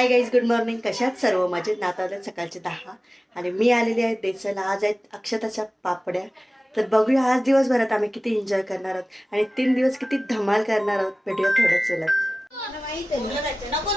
Hi guys good morning कशात सर्व मजेत? नाता आले सकाळचे दहा आणि मी आलेली आहे देसाला आज आहेत अक्षताच्या पापड्या. तर बघूया आज दिवसभरात आम्ही किती एन्जॉय करणार आहोत आणि तीन दिवस किती धमाल करणार आहोत. भेटूया थोड्याच वेळात. नको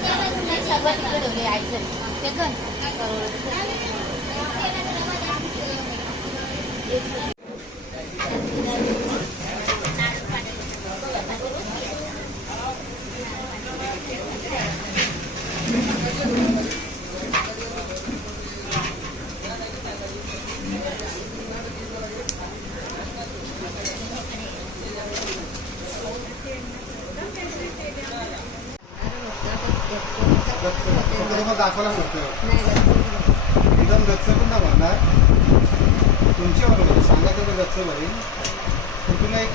नको ना जायचं ती लगेच उद्या काय करलं परवा आमची तसं असं मग दाखवला होतं एकदम गच्च पण ना भरणार. तुमच्या बरोबर सांगा तर गच्च भरेल पण तुला एक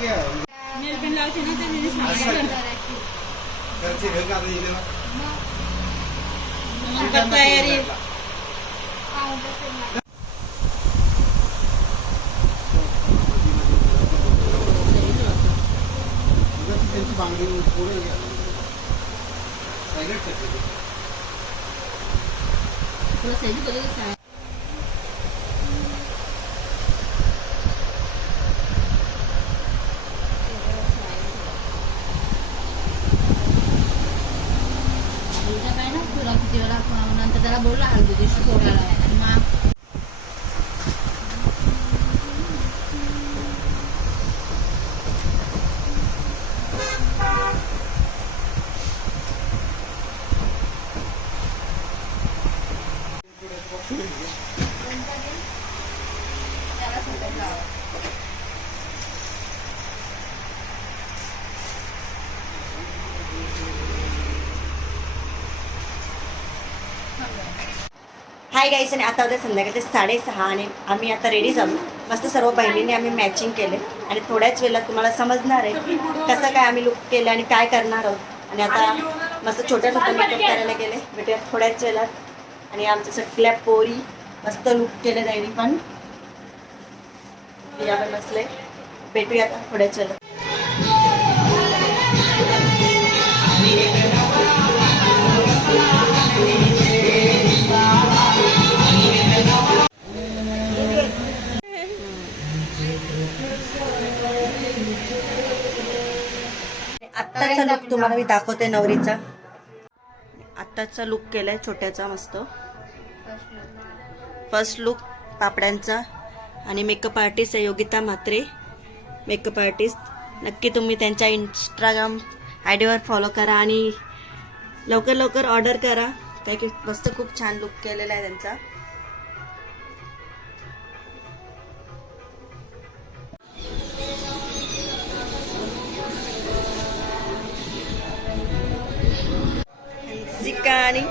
घरचे घर का तयारी. त्यांची बांगडी पुढे सायलेंट करते ते. हाय गाईस आणि आता होते संध्याकाळचे साडेसहा आणि आम्ही आता रेडी झालो. मस्त सर्व बहिणींनी आम्ही मॅचिंग केले. आणि थोड्याच वेळात तुम्हाला समजणार आहे कसं काय आम्ही लुक केले आणि काय करणार आहोत. आणि आता मस्त छोट्या छोट्या मेकअप करायला गेले. भेटूया थोड्याच वेळात. आणि आमच्या सगळ्या पोरी मस्त लुक केले जाईल पण. बसले. भेटूया आता थोड्याच वेळात. आत्ताचा लुक तुम्हाला मी दाखवते नवरीचा? आत्ताचा लुक केलाय छोट्याचा मस्त. फर्स्ट लुक पापड्यांचा. आणि मेकअप आर्टिस्ट आहे योगिता म्हात्रे. मेकअप आर्टिस्ट नक्की तुम्ही त्यांच्या इंस्टाग्राम आय डीवर फॉलो करा आणि लवकर लवकर ऑर्डर करा. त्या की मस्त खूप छान लुक केलेला आहे त्यांचा. Gani,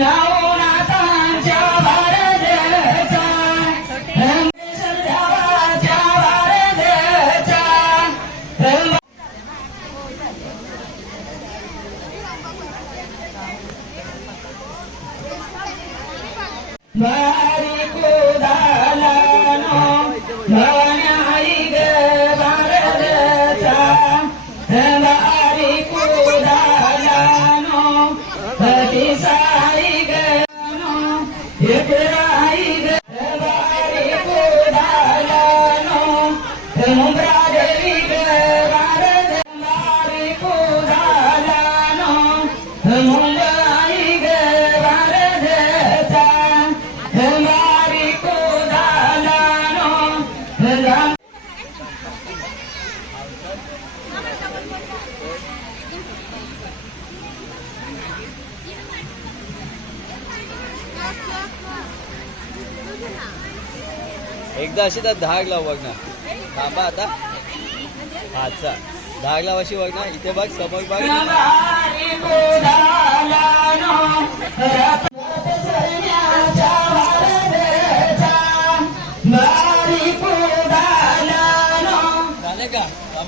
now एकदा अशी तर धाग लाव बघ ना. थांबा आता. अच्छा. धाग लाव अशी बघ ना. इथे बघ समोर बघ.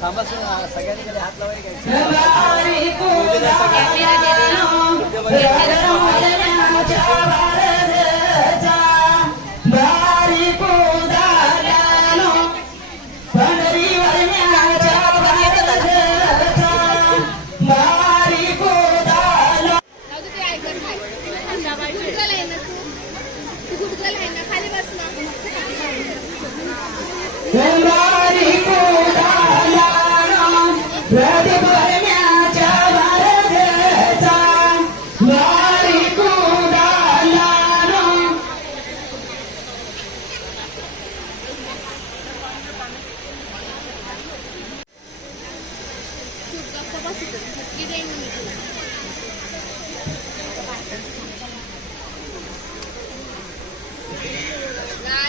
थांबा सगळ्यांनी हात लावायला घ्यायचे.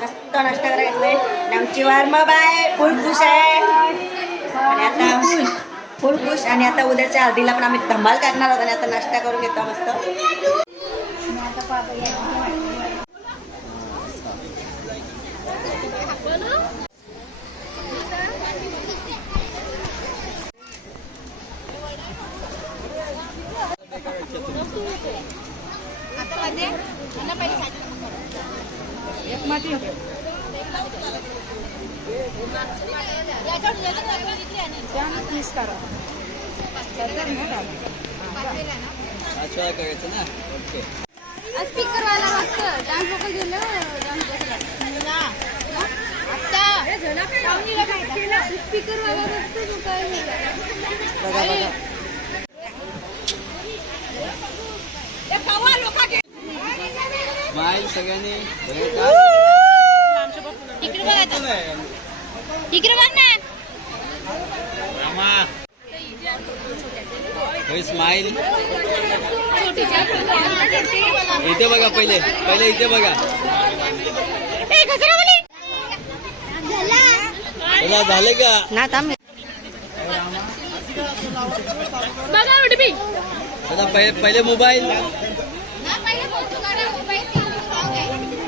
मस्त नाश्ता आणि आमची आहे आहे. आणि आता फुल आणि आता उद्याच्या हळदीला पण आम्ही धमाल काढणार आहोत आणि आता नाश्ता करून घेतो मस्त. करायचं ना? ओके. स्पीकर वाला मस्त डान्स लोक गेलं डान्स बसला आता स्पीकर वाला मस्त स्माईल सगळ्यांनी. इकडे बघा ना. इथे बघा पहिले. पहिले इथे बघा. झाले का? ना थांब. पहिले पहिले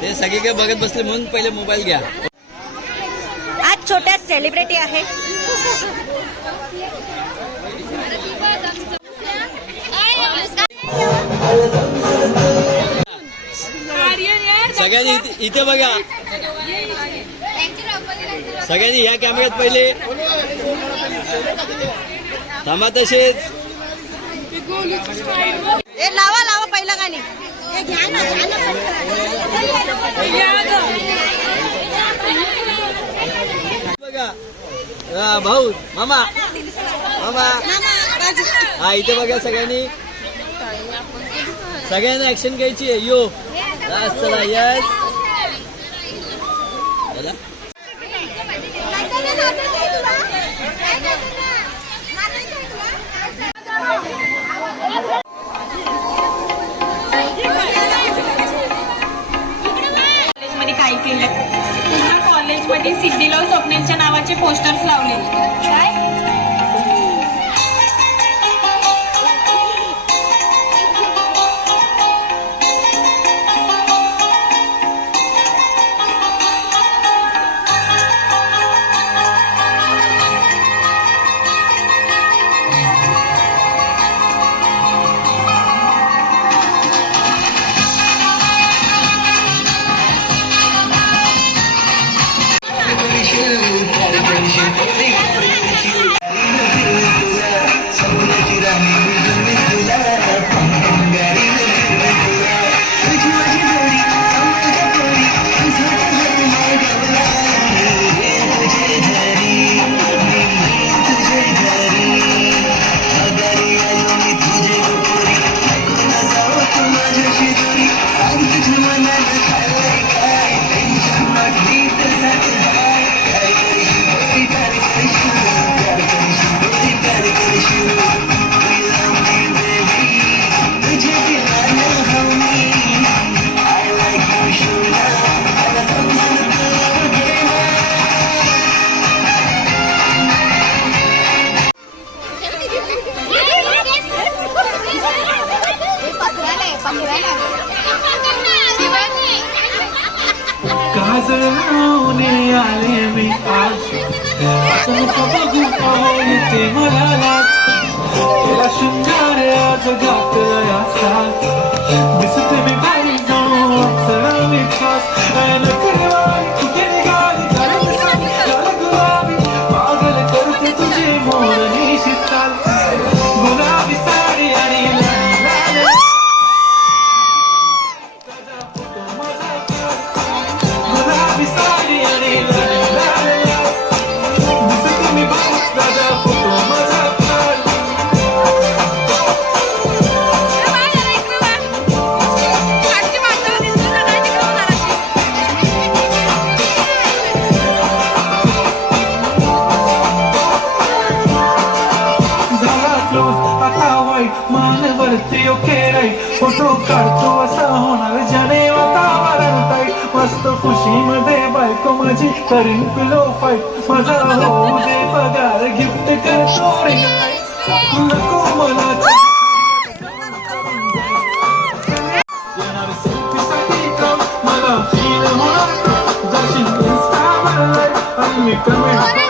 मोबाईल ते सगळीकडे बघत बसले म्हणून पहिले मोबाईल घ्या. आज छोट्या सेलिब्रिटी आहे सगळ्यांनी इथे- बघा. सगळ्यांनी ह्या कॅमेऱ्यात पहिले. थांबा तसेच ए लावा लावा पहिलं गाणी. बघा. भाऊ मामा. मामा. हा इथे बघा सगळ्यांनी. सगळ्यांना ऍक्शन घ्यायची आहे. यो. चला यस चला. काय केलं पूर्ण कॉलेजमध्ये सिद्धिलाव स्वप्नेलच्या नावाचे पोस्टर्स लावले काय? 各位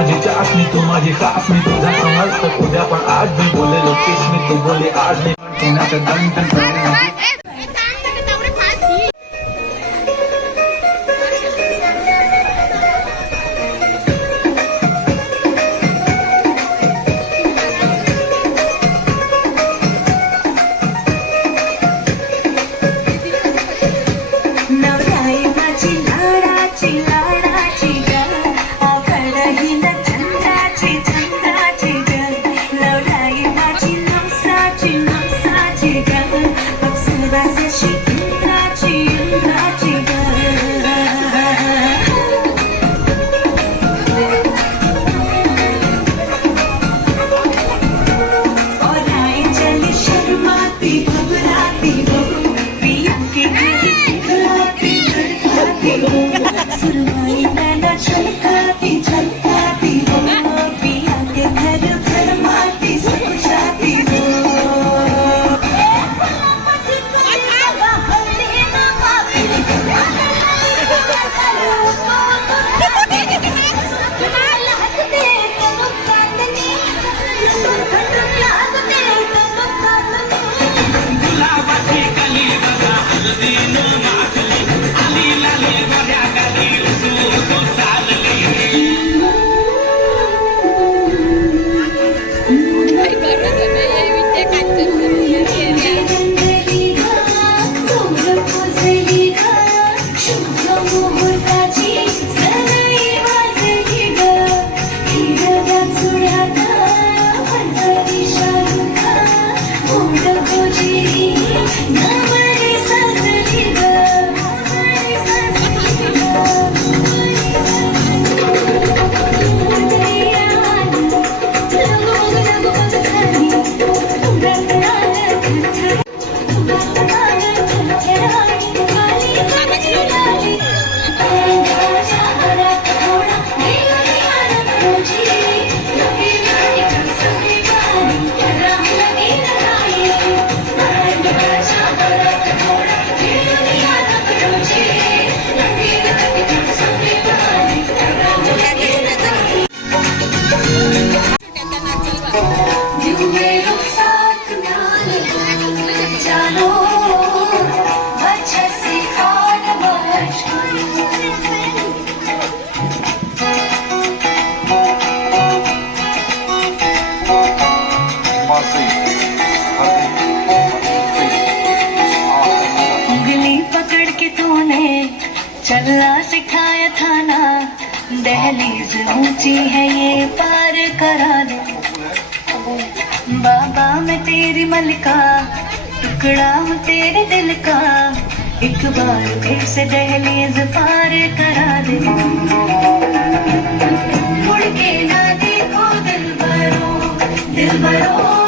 माझी चाचणी तू माझी कासमी तुझा समजत उद्या पण आज मी बोलेलो तेच मी तू बोले आज मी. पुण्याचं दंड बदला सिखाया था ना दहलीज ऊँची है ये पार करा दो। बाबा, मैं तेरी मलका, टुकड़ा हूँ तेरे दिल का। एक बार फिर से दहलीज पार करा दे। मुड़ के ना देखो दिल भरो दिल भरो।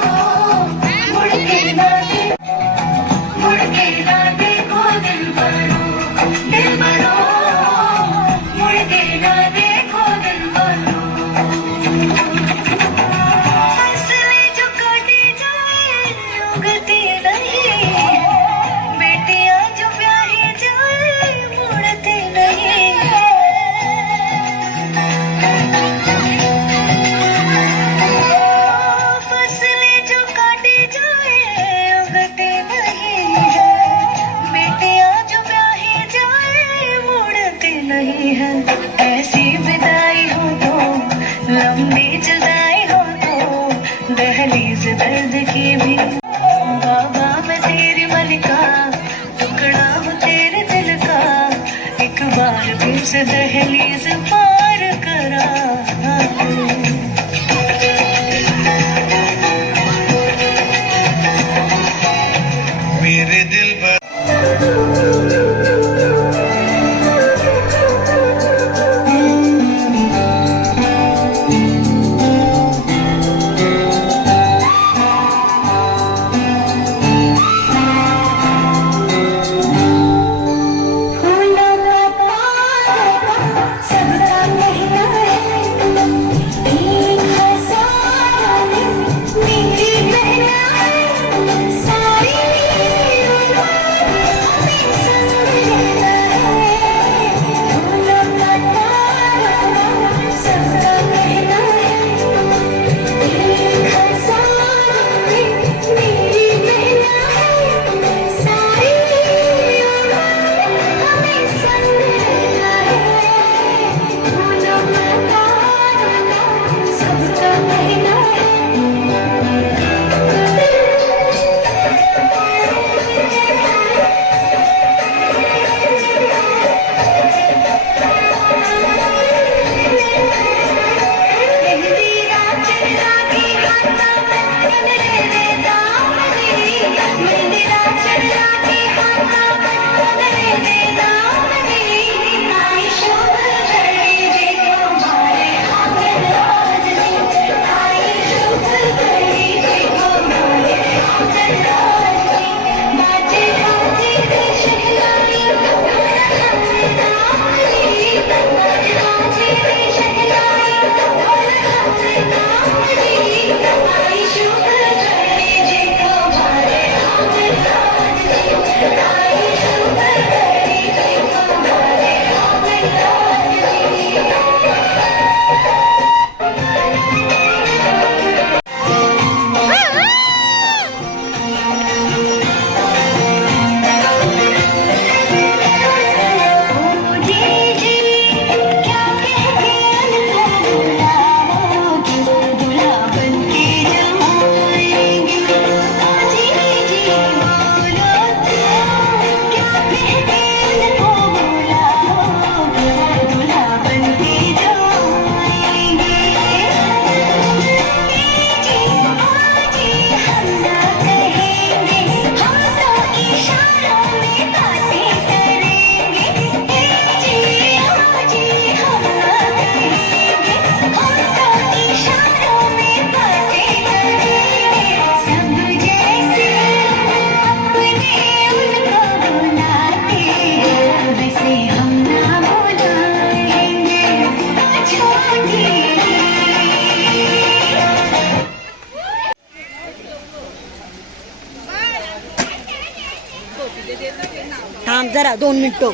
थांब जरा दोन मिनटं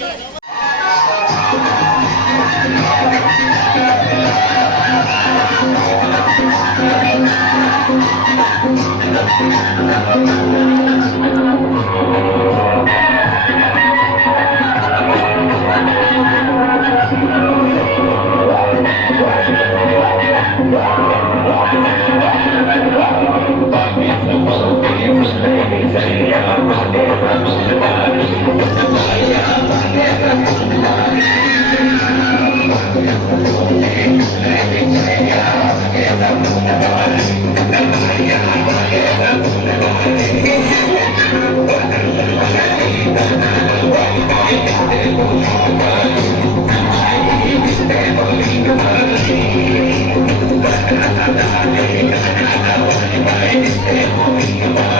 I'm Yeah.